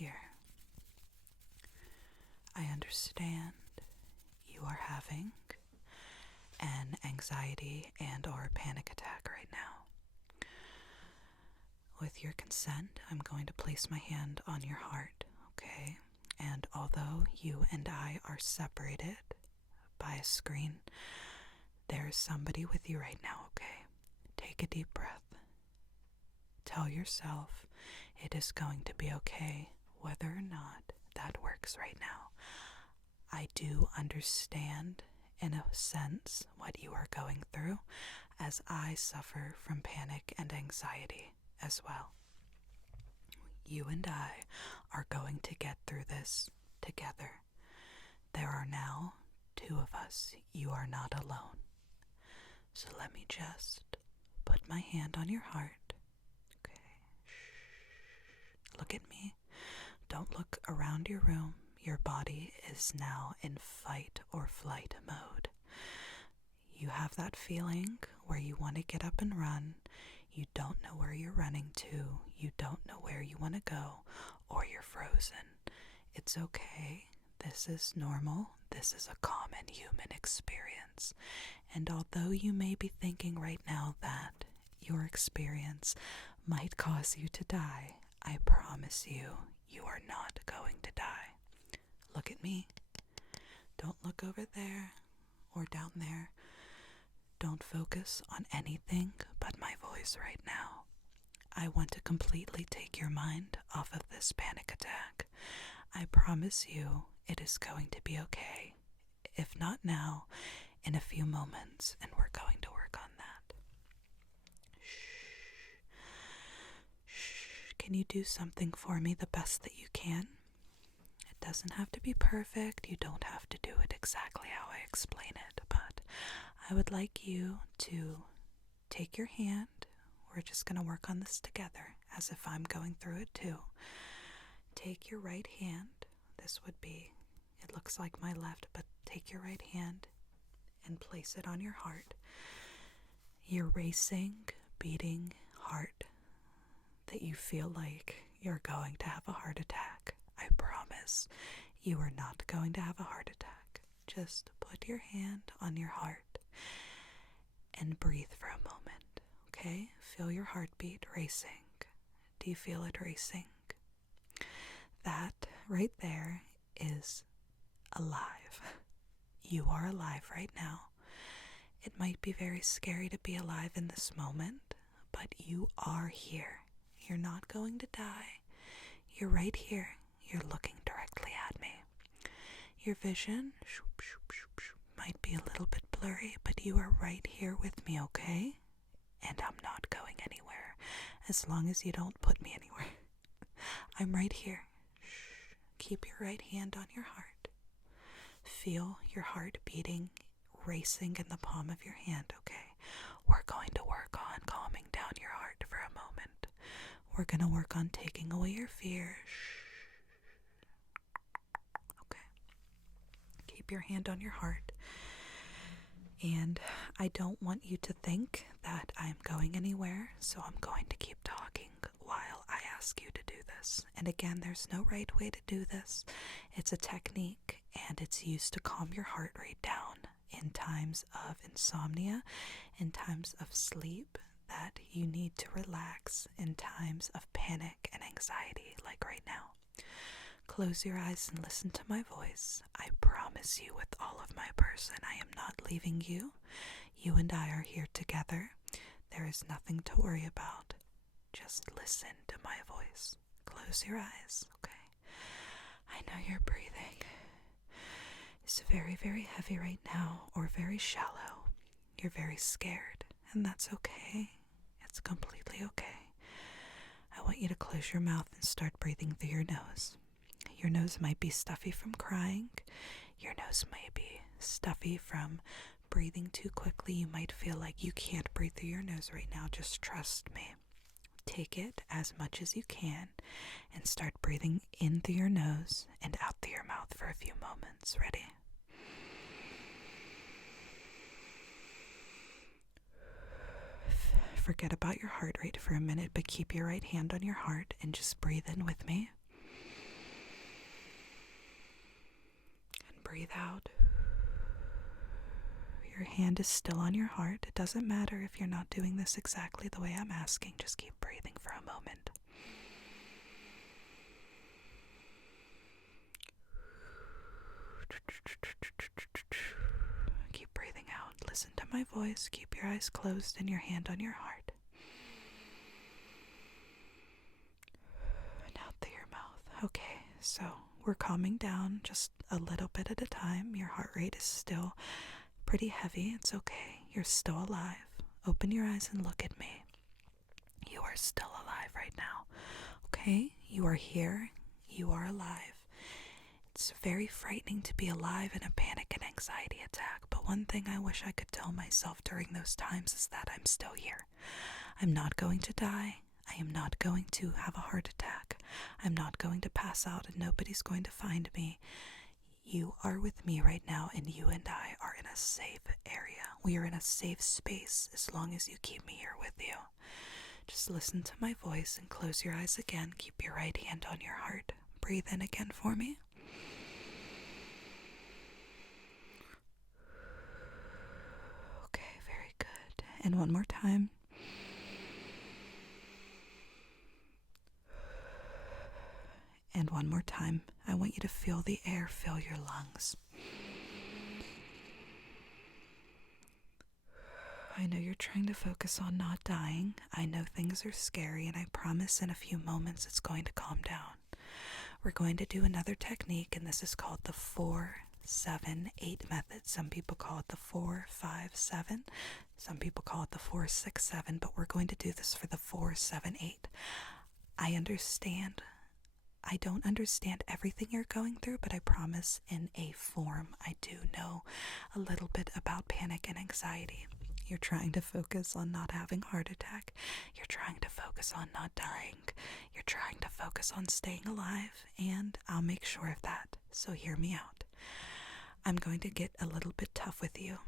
here. I understand you are having an anxiety and or panic attack right now. With your consent, I'm going to place my hand on your heart, okay? And although you and I are separated by a screen, there is somebody with you right now, okay? Take a deep breath. Tell yourself it is going to be okay, whether or not that works right now. I do understand, in a sense, what you are going through, as I suffer from panic and anxiety as well. You and I are going to get through this together. There are now 2 of us. You are not alone. So let me just put my hand on your heart. Okay. Look at me. Don't look around your room. Your body is now in fight or flight mode. You have that feeling where you want to get up and run. You don't know where you're running to. You don't know where you want to go, or you're frozen. It's okay. This is normal. This is a common human experience. And although you may be thinking right now that your experience might cause you to die, I promise you, you are not going to die. Look at me. Don't look over there or down there. Don't focus on anything but my voice right now. I want to completely take your mind off of this panic attack. I promise you it is going to be okay. If not now, in a few moments, and we're going to work on that. Shh. Can you do something for me the best that you can? It doesn't have to be perfect. You don't have to do it exactly how I explain it, but I would like you to take your hand. We're just going to work on this together, as if I'm going through it too. Take your right hand. This would be, it looks like my left, but take your right hand and place it on your heart. Your racing, beating heart that you feel like you're going to have a heart attack. I promise you are not going to have a heart attack. Just put your hand on your heart and breathe for a moment, okay? Feel your heartbeat racing. Do you feel it racing? That right there is alive. You are alive right now. It might be very scary to be alive in this moment, but you are here. You're not going to die. You're right here. You're looking directly at me. Your vision might be a little bit blurry, but you are right here with me, okay? And I'm not going anywhere, as long as you don't put me anywhere. I'm right here. Shh. Keep your right hand on your heart. Feel your heart beating, racing in the palm of your hand, okay? We're going to work on calming down your heart for a moment. We're going to work on taking away your fear. Shh. Okay. Keep your hand on your heart. And I don't want you to think that I'm going anywhere, so I'm going to keep talking while I ask you to do this. And again, there's no right way to do this. It's a technique, and it's used to calm your heart rate down in times of insomnia, in times of sleep that you need to relax, in times of panic and anxiety, like right now. Close your eyes and listen to my voice. I promise you with all of my person, I am not leaving you. You and I are here together. There is nothing to worry about. Just listen to my voice. Close your eyes, okay? I know you're breathing. It's very, very heavy right now, or very shallow. You're very scared, and that's okay. It's completely okay. I want you to close your mouth and start breathing through your nose. Your nose might be stuffy from crying. Your nose may be stuffy from breathing too quickly. You might feel like you can't breathe through your nose right now. Just trust me. Take it as much as you can and start breathing in through your nose and out through your mouth for a few moments. Ready? Forget about your heart rate for a minute, but keep your right hand on your heart and just breathe in with me. breathe out. Your hand is still on your heart. It doesn't matter if you're not doing this exactly the way I'm asking. Just keep breathing for a moment. Keep breathing out. Listen to my voice. Keep your eyes closed and your hand on your heart. And out through your mouth. Okay, so we're calming down just a little bit at a time. Your heart rate is still pretty heavy. It's okay. You're still alive. Open your eyes and look at me. You are still alive right now. Okay? You are here. You are alive. It's very frightening to be alive in a panic and anxiety attack, but one thing I wish I could tell myself during those times is that I'm still here. I'm not going to die. I am not going to have a heart attack. I'm not going to pass out and nobody's going to find me. You are with me right now, and you and I are in a safe area. We are in a safe space as long as you keep me here with you. Just listen to my voice and close your eyes again. Keep your right hand on your heart. Breathe in again for me. Okay, very good. And one more time. And one more time. I want you to feel the air fill your lungs. I know you're trying to focus on not dying. I know things are scary, and I promise in a few moments it's going to calm down. We're going to do another technique, and this is called the 4-7-8 method. Some people call it the 4-5-7. Some people call it the 4-6-7, but we're going to do this for the 4-7-8. I understand. I don't understand everything you're going through, but I promise in a form I do know a little bit about panic and anxiety. You're trying to focus on not having a heart attack. You're trying to focus on not dying. You're trying to focus on staying alive, and I'll make sure of that. So hear me out. I'm going to get a little bit tough with you.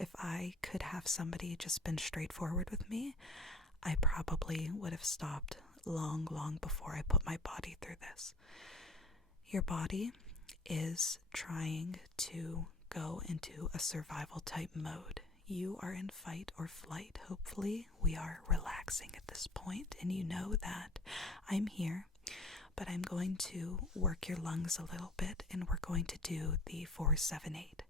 If I could have somebody just been straightforward with me, I probably would have stopped long before I put my body through this. Your body is trying to go into a survival type mode. You are in fight or flight. Hopefully we are relaxing at this point, and you know that I'm here, but I'm going to work your lungs a little bit, and we're going to do the 4-7-8.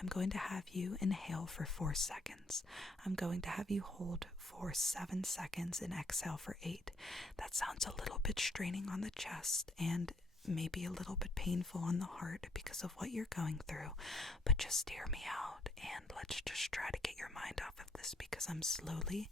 I'm going to have you inhale for 4 seconds. I'm going to have you hold for 7 seconds and exhale for 8. That sounds a little bit straining on the chest and maybe a little bit painful on the heart because of what you're going through, but just hear me out and let's just try to get your mind off of this, because I'm slowly,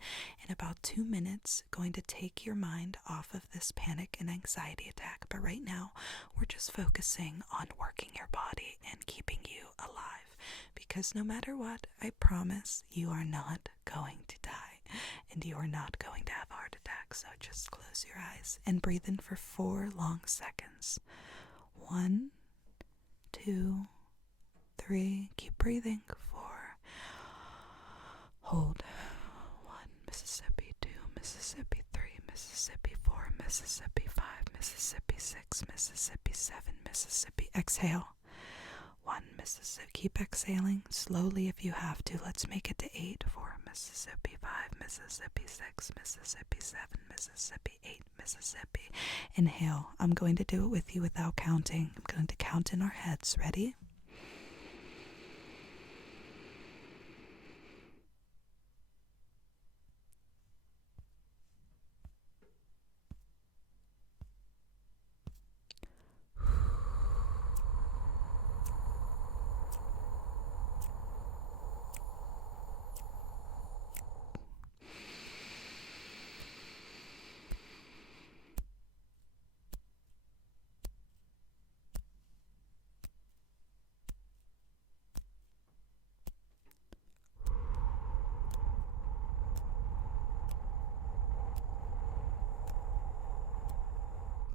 in about 2 minutes, going to take your mind off of this panic and anxiety attack. But right now we're just focusing on working your body and keeping you alive, because no matter what, I promise you are not going to die and you are not going to have a heart attack. So just close your eyes and breathe in for 4 long seconds. 1, 2, 3. Keep breathing. 4. Hold. 1, Mississippi. 2, Mississippi. 3, Mississippi. 4, Mississippi. 5, Mississippi. 6, Mississippi. 7, Mississippi. Exhale. 1, Mississippi. Keep exhaling slowly if you have to. Let's make it to 8. 4, Mississippi. 5, Mississippi. 6, Mississippi. 7, Mississippi. 8, Mississippi. Inhale. I'm going to do it with you without counting. I'm going to count in our heads. Ready?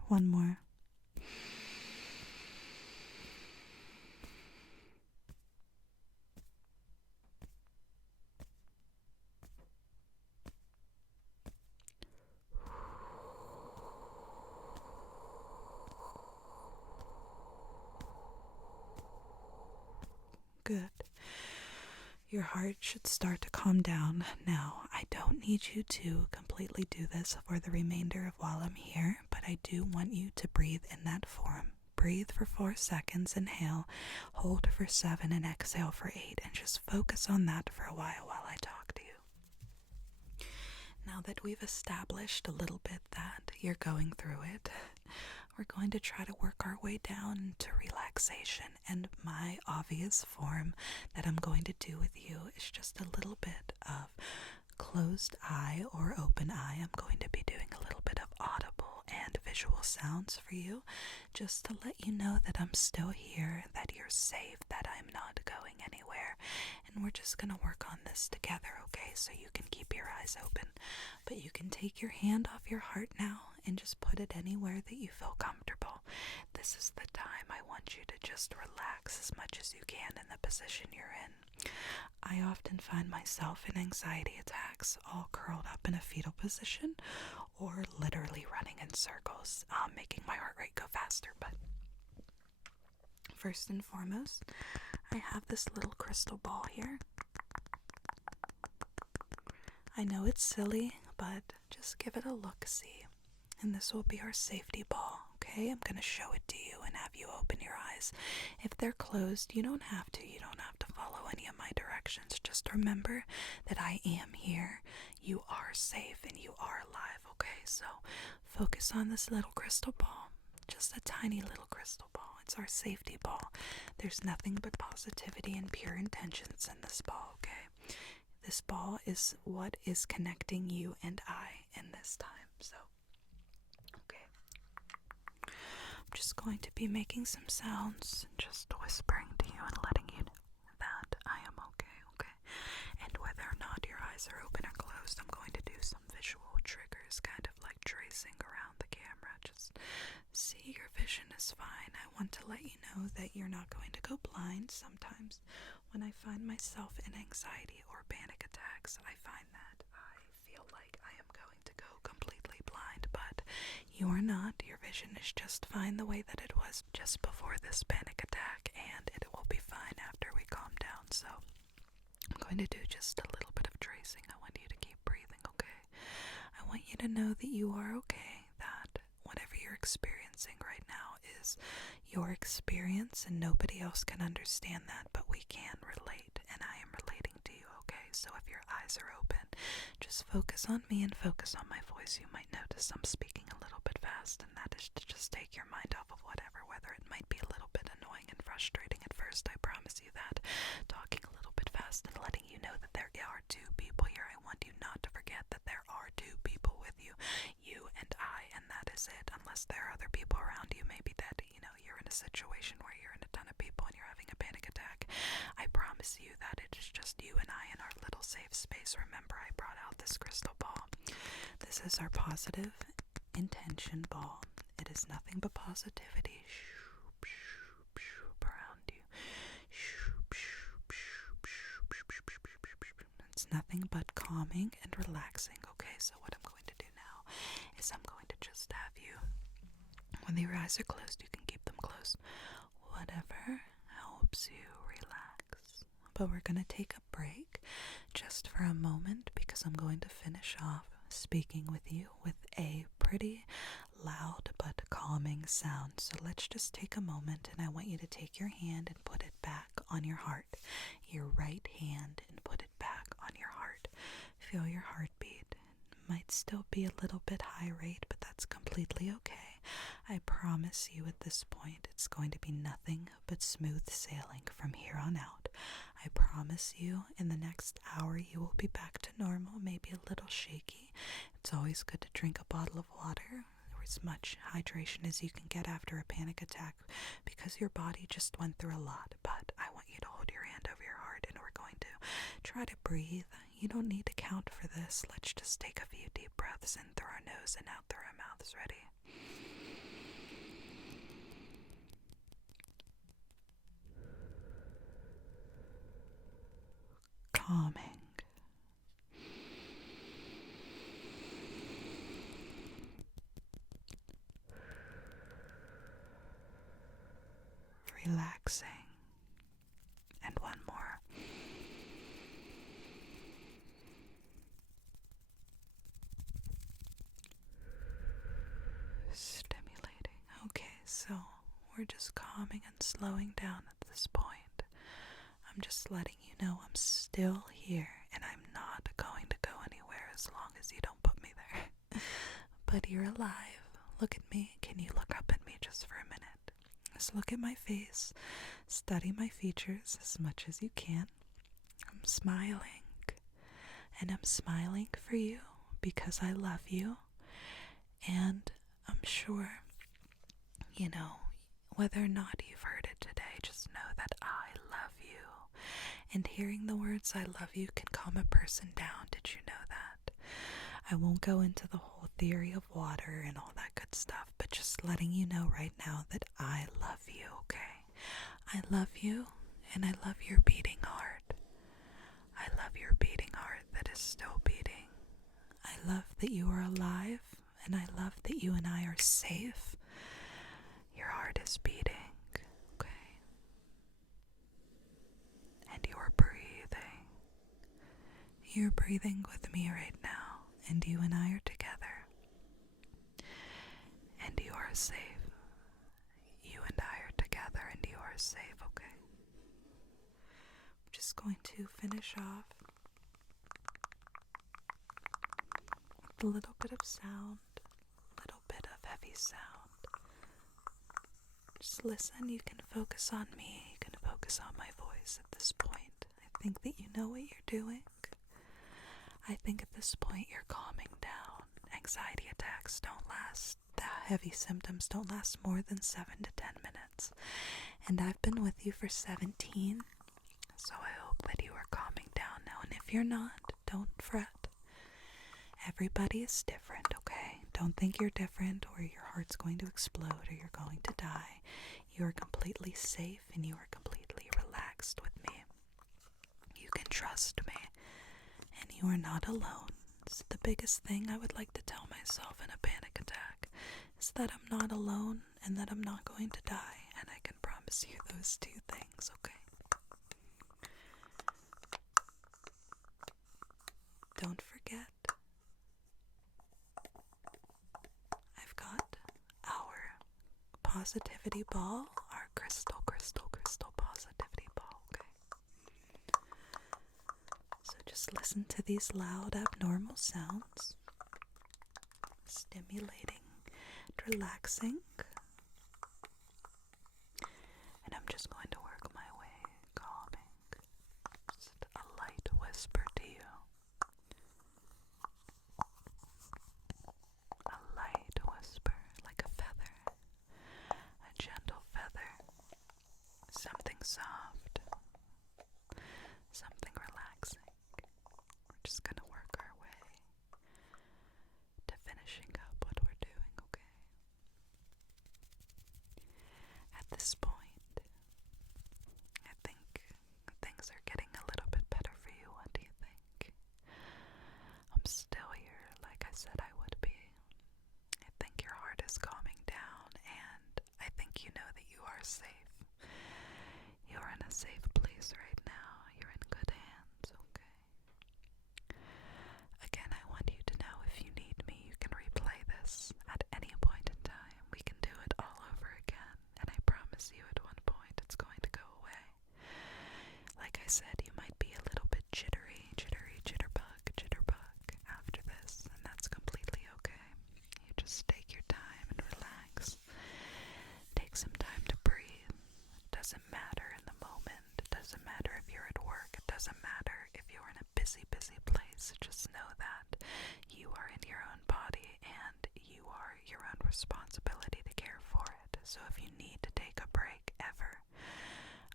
One more. your heart should start to calm down. Now, I don't need you to completely do this for the remainder of while I'm here, but I do want you to breathe in that form. Breathe for 4 seconds, inhale, hold for 7, and exhale for 8, and just focus on that for a while I talk to you. Now that we've established a little bit that you're going through it, we're going to try to work our way down to relaxation, and my obvious form that I'm going to do with you is just a little bit of closed eye or open eye. I'm going to be doing a little bit of audible and visual sounds for you, just to let you know that I'm still here, that you're safe, that I'm not going anywhere, and we're just going to work on this together, okay? So you can keep your eyes open, but you can take your hand off your heart now and just put it anywhere that you feel comfortable. This is the time I want you to just relax as much as you can in the position you're in. I often find myself in anxiety attacks, all curled up in a fetal position, or literally running in circles, making my heart rate go faster. But first and foremost, I have this little crystal ball here. I know it's silly, but just give it a look-see. And this will be our safety ball, okay? I'm going to show it to you and have you open your eyes. If they're closed, you don't have to. You don't have to follow any of my directions. Just remember that I am here. You are safe and you are alive, okay? So focus on this little crystal ball. Just a tiny little crystal ball. It's our safety ball. There's nothing but positivity and pure intentions in this ball, okay? This ball is what is connecting you and I in this time, so I'm just going to be making some sounds, just whispering to you and letting you know that I am okay? And whether or not your eyes are open or closed, I'm going to do some visual triggers, kind of like tracing around the camera. Just see your vision is fine. I want to let you know that you're not going to go blind. Sometimes when I find myself in anxiety or panic attacks, I find that I feel like I am going to go completely blind, but you are not. Your vision is just fine the way that it was just before this panic attack, and it will be fine after we calm down. So I'm going to do just a little bit of tracing. I want you to keep breathing, okay? I want you to know that you are okay, that whatever you're experiencing right now is your experience, and nobody else can understand that, but we can relate, and I am relating to you, okay? So if your eyes are open, just focus on me and focus on my voice. You might notice I'm speaking a little bit fast, and that is to just take your mind off of whatever, whether it might be a little bit annoying and frustrating at first. I promise you that. Talking a little bit fast and letting you know that there are 2 people here. I want you not to forget that there are 2 people with you, you and I, and that is it. Unless there are other people around you, maybe that, you're in a situation where you're in a ton of people and you're having a panic attack. I promise you that it is just you and I in our little safe space. Remember, I brought out this crystal ball. This is our positive intention ball. It is nothing but positivity. Shoop, shoop, shoop around you. Shoop, shoop, shoop, shoop, shoop, shoop, shoop, shoop. It's nothing but calming and relaxing. Okay, so what I'm going to do now is I'm going to just have you, when your eyes are closed, you can keep them closed. Whatever helps you relax. But we're going to take a break just for a moment, because I'm going to finish off speaking with you with a pretty loud but calming sound. So let's just take a moment, and I want you to take your hand and put it back on your heart. Your right hand, and put it back on your heart. Feel your heartbeat. It might still be a little bit high rate, but that's completely okay. I promise you at this point it's going to be nothing but smooth sailing from here on out. I promise you in the next hour you will be back to normal, maybe a little shaky. It's always good to drink a bottle of water, or as much hydration as you can get after a panic attack, because your body just went through a lot. But I want you to hold your hand over your heart, and we're going to try to breathe. You don't need to count for this. Let's just take a few deep breaths in through our nose and out through our mouths. Ready? Calming. Relaxing. And one more. we're just calming and slowing down at this point. I'm just letting you know I'm still here and I'm not going to go anywhere as long as you don't put me there. But you're alive. Look at me. Can you look up at me just for a minute? Just look at my face. Study my features as much as you can. I'm smiling. And I'm smiling for you because I love you. And I'm sure, whether or not you've heard it today, just know that I love you. And hearing the words I love you can calm a person down. Did you know that? I won't go into the whole theory of water and all that good stuff, but just letting you know right now that I love you, okay? I love you, and I love your beating heart. I love your beating heart that is still beating. I love that you are alive, and I love that you and I are safe. Your heart is beating, okay? And you're breathing. You're breathing with me right now, and you and I are together. And you are safe. You and I are together, and you are safe, okay? I'm just going to finish off with a little bit of sound, a little bit of heavy sound. Just listen. You can focus on me. You can focus on my voice at this point. I think that you know what you're doing. I think at this point you're calming down. Anxiety attacks don't last. The heavy symptoms don't last more than 7 to 10 minutes. And I've been with you for 17. So I hope that you are calming down now. And if you're not, don't fret. Everybody is different, okay? Don't think you're different or your heart's going to explode or you're going to die. You are completely safe and you are completely relaxed with me. You can trust me and you are not alone. So the biggest thing I would like to tell myself in a panic attack is that I'm not alone and that I'm not going to die. And I can promise you those two things, okay? Don't forget, I've got our positivity ball, our crystal positivity ball, okay? So just listen to these loud abnormal sounds, stimulating and relaxing. And I'm just going to work my way, calming, just a light whisper to you. A light whisper, like a feather, a gentle feather, something soft, something relaxing. We're just gonna work our way to finishing up what we're doing, okay? At this point, I think things are getting a little bit better for you. What do you think? I'm still here, like I said I would be. I think your heart is calming down, and I think you know that you are safe. You're in a safe place right now. You're in good hands, okay? Again, I want you to know if you need me, you can replay this at any point in time. We can do it all over again, and I promise you at one point it's going to go away. Like I said, you might be a little bit jittery, jitterbug after this, and that's completely okay. You just take your time and relax. Take some time to breathe. It doesn't matter in the moment. It doesn't matter if you're at work. It doesn't matter if you're in a busy place. Just know that you are in your own body and you are your own responsibility to care for it. So if you need to take a break ever,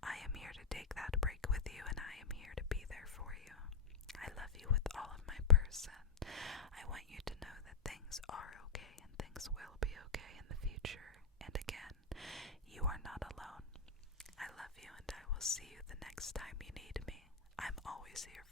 I am here to take that break with you, and I am here to be there for you. I love you with all of my person. I want you to know that things are okay and things will be okay in the future. And again, you are not alone. I love you, and I will see you the next time you need me. I'm always here